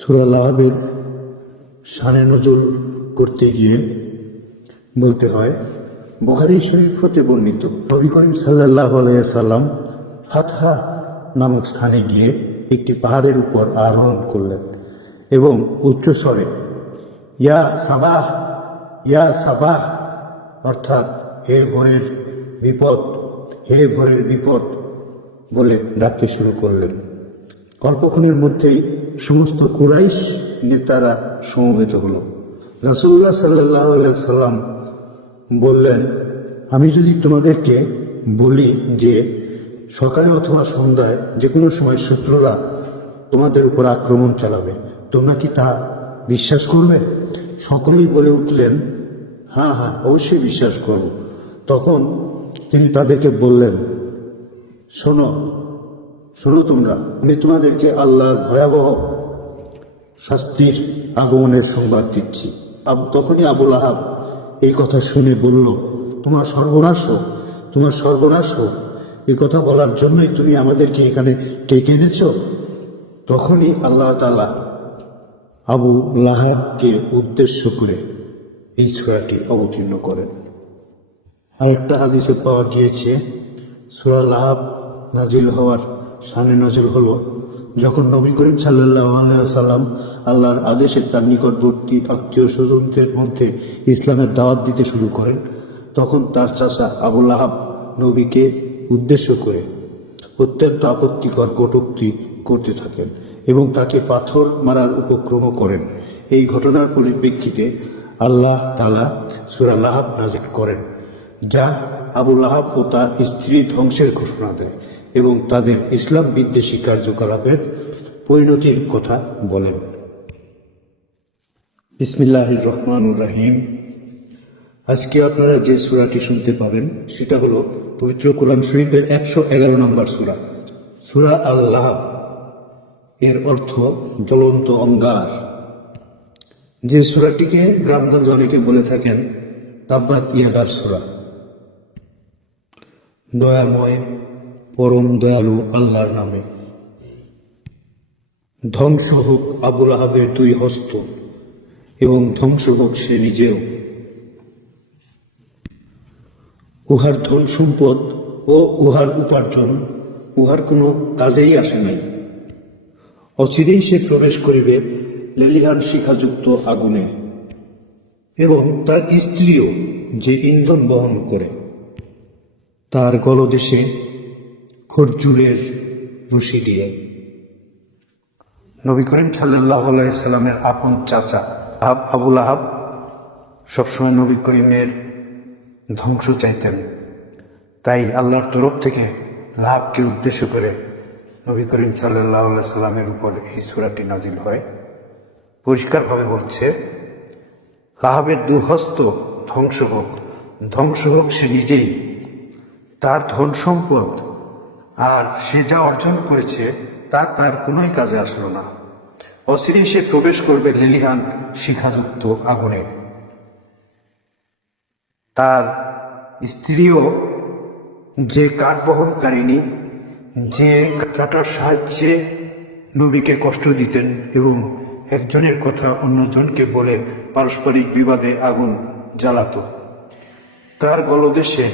সুরা লাহাবের সানে নজর করতে গিয়ে বলতে হয়, বুখারি শরীফ হতে বর্ণিত। নবী করিম সাল্লাহ সাল্লাম ফাতহা নামক স্থানে গিয়ে একটি পাহাড়ের উপর আরোহণ করলেন এবং উচ্চস্বরে ইয়া সাবাহ ইয়া সাবাহ অর্থাৎ, হে ভোরের বিপদ হে ভোরের বিপদ বলে ডাকতে শুরু করলেন। কল্পক্ষণের মধ্যেই সমস্ত কুরাইশ নেতারা সমবেত হলো। রাসুল্লাহ সাল্লাহ সাল্লাম বললেন, আমি যদি তোমাদেরকে বলি যে সকালে অথবা সন্ধ্যায় যে কোনো সময় শত্রুরা তোমাদের উপর আক্রমণ চালাবে, তোমরা কি তা বিশ্বাস করবে? সকলেই বলে উঠলেন হ্যাঁ হ্যাঁ অবশ্যই বিশ্বাস করব। তখন তিনি তাদেরকে বললেন, শোনো শোনো তোমরা। আমি তোমাদেরকে আল্লাহর ভয়াবহ শাস্তির আগমনের সংবাদ দিচ্ছি। তখনই আবুল আহাব এই কথা শুনে বলল, তোমার সর্বনাশ হোক, তোমার সর্বনাশ হোক। এই কথা বলার জন্যই তুমি আমাদেরকে এখানে ডেকে এনেছ? তখনই আল্লাহ তালা আবু লাহাবকে উদ্দেশ্য করে এই ছোড়াটি অবতীর্ণ করেন। আরেকটা হাদিসে পাওয়া গিয়েছে, সুরা লাহাব নাজিল হওয়ার সামনে নজর হলো, যখন নবী করিম সাল্লাহ সাল্লাম আল্লাহর আদেশে তার নিকটবর্তী আত্মীয় স্বজনদের মধ্যে ইসলামের দাওয়াত দিতে শুরু করেন, তখন তার চাচা আবুল আহাব নবীকে উদ্দেশ্য করে অত্যন্ত আপত্তিকর কটূক্তি করতে থাকেন এবং তাকে পাথর মারার উপক্রমও করেন। এই ঘটনার পরিপ্রেক্ষিতে আল্লাহ তালা সুরা লাহাব নাজিল করেন, যা আবু লাহাব ও তার স্ত্রী ধ্বংসের ঘোষণা দেয়। এবং তাদের ইসলাম বিদ্বেষী কার্যকলাপের পরিণতির কথা বলেন। বিসমিল্লাহ রহমানুর রাহিম। আজকে আপনারা যে সূরাটি শুনতে পাবেন, সেটা হলো পবিত্র কোরআন শরীফের একশো এগারো নম্বর সূরা, সুরা আল্লাহ। এর অর্থ জ্বলন্ত অঙ্গার। যে সূরাটিকে গ্রামগঞ্জ অনেকে বলে থাকেন তাব্বাত ইয়াদার সূরা। দয়াময় পরম দয়ালু আল্লাহর নামে। ধ্বংস হোক আবুল আহাবের দুই হস্ত এবং ধ্বংস হোক সে নিজেও। উহার ধন সম্পদ ও উহার উপার্জন উহার কোনো কাজেই আসে নাই। অচিরেই সে প্রবেশ করিবে লেলিহান শিখাযুক্ত আগুনে এবং তার স্ত্রীও যে ইন্ধন বহন করে। তার গলদেশে খরজুরের রশি দিয়ে। নবী করিম সাল্লাহ সাল্লামের আপন চাচা আহাব আবুল আহাব সবসময় নবী করিমের ধ্বংস চাইতেন। তাই আল্লাহর তরফ থেকে লাভকে উদ্দেশ্য করে নবী করিম সাল্লাহ সাল্লামের উপর এই সুরাটি নাজিল হয়। পরিষ্কারভাবে বলছে লাহাবের দুহস্ত ধ্বংস হোক ধ্বংস হোক সে নিজেই। তার ধন সম্পদ আর সে যা অর্জন করেছে, তা তার কোনোই কাজে আসলো না। অচিরে সে প্রবেশ করবে লিলিহান শিখাযুক্ত আগুনে। তার স্ত্রীও যে কাঠ বহনকারিণী যে কাটার সাহায্যে নবীকে কষ্ট দিতেন এবং একজনের কথা অন্যজনকে বলে পারস্পরিক বিবাদে আগুন জ্বালাত, তার গলদেশে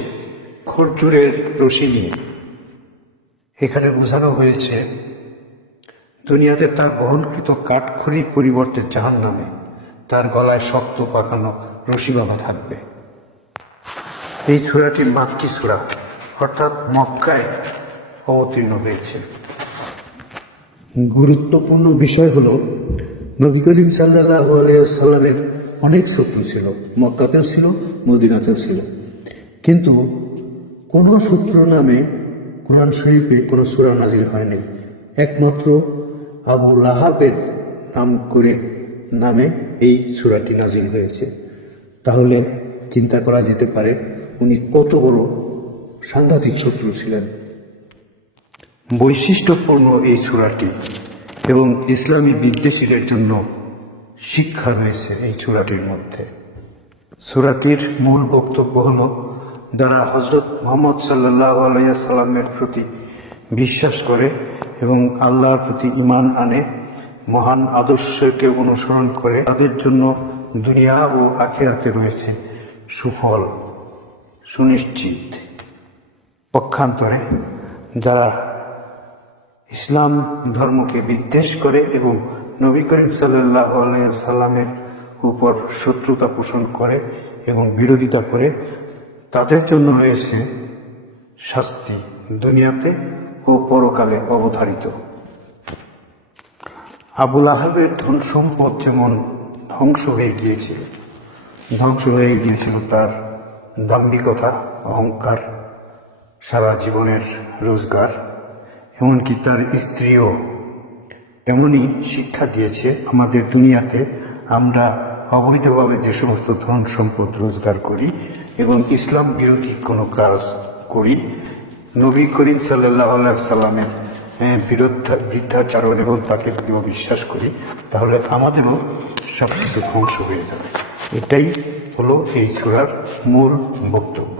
খরচুরের রশি নিয়ে। এখানে বোঝানো হয়েছে, দুনিয়াতে তার বহনকৃত কাঠখড়ির পরিবর্তে জাহান নামে তার গলায় শক্ত পাকানো রশি বাঁধা থাকবে। এই সুরাটি মাক্কি সুরা অর্থাৎ মক্কায় অবতীর্ণ হয়েছে। গুরুত্বপূর্ণ বিষয় হল, নবী করিম সাল্লাহ সাল্লামের অনেক শত্রু ছিল, মক্কাতেও ছিল, মদিনাতেও ছিল। কিন্তু কোনো সূত্র নামে কোরআন শরীফে কোনো সুরা নাজিল হয়নি একমাত্র আবু লাহাবের নাম করে, নামে এই সুরাটি নাজিল হয়েছে। তাহলে চিন্তা করা যেতে পারে, উনি কত বড় সাংঘাতিক শত্রু ছিলেন। বৈশিষ্ট্যপূর্ণ এই সুরাটি এবং ইসলামী বিদ্বেষীদের জন্য শিক্ষা রয়েছে এই সুরাটির মধ্যে। সুরাটির মূল বক্তব্য হল যারা হজরত মোহাম্মদ সাল্লাহ আলাইসাল্লামের প্রতি বিশ্বাস করে এবং আল্লাহর প্রতি ইমান আনে, মহান আদর্শকে অনুসরণ করে, তাদের জন্য দুনিয়া ও আখেরাতে রয়েছে সুফল। সুনিশ্চিত। পক্ষান্তরে যারা ইসলাম ধর্মকে বিদ্বেষ করে এবং নবী করিম সাল্লাহ সাল্লামের উপর শত্রুতা পোষণ করে এবং বিরোধিতা করে তাদের জন্য রয়েছে শাস্তি দুনিয়াতে ও পরকালে অবধারিত। আবুল আহাবের ধন সম্পদ যেমন ধ্বংস হয়ে গিয়েছিল ধ্বংস হয়ে গিয়েছিল তার দাম্ভিকতা, অহংকার, সারা জীবনের রোজগার, এমনকি তার স্ত্রীও তেমনই শিক্ষা দিয়েছে, আমাদের দুনিয়াতে আমরা অবৈধভাবে যে সমস্ত ধন সম্পদ রোজগার করি এবং ইসলাম বিরোধী কোনো কাজ করি, নবী করিম সাল্লামের বৃদ্ধাচারণ এবং তাকে বিশ্বাস করি, তাহলে আমাদেরও সব কিছু ধ্বংস হয়ে যাবে। এটাই হলো এই ছোড়ার মূল বক্তব্য।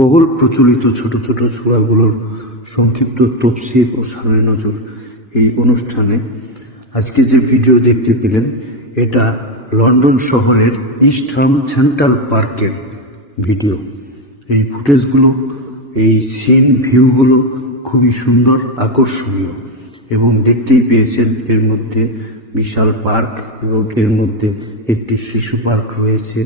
বহুল প্রচলিত ছোট ছোট ছোড়াগুলোর সংক্ষিপ্ত তফসির ও সামনে নজর এই অনুষ্ঠানে। আজকে যে ভিডিও দেখতে পেলেন, এটা লন্ডন শহরের ইস্টহাম সেন্ট্রাল পার্কের ভিডিও। এই ফুটেজগুলো, এই সিন ভিউগুলো খুবই সুন্দর, আকর্ষণীয় এবং দেখতেই পেয়েছেন এর মধ্যে বিশাল পার্ক এবং এর মধ্যে একটি শিশু পার্ক রয়েছে।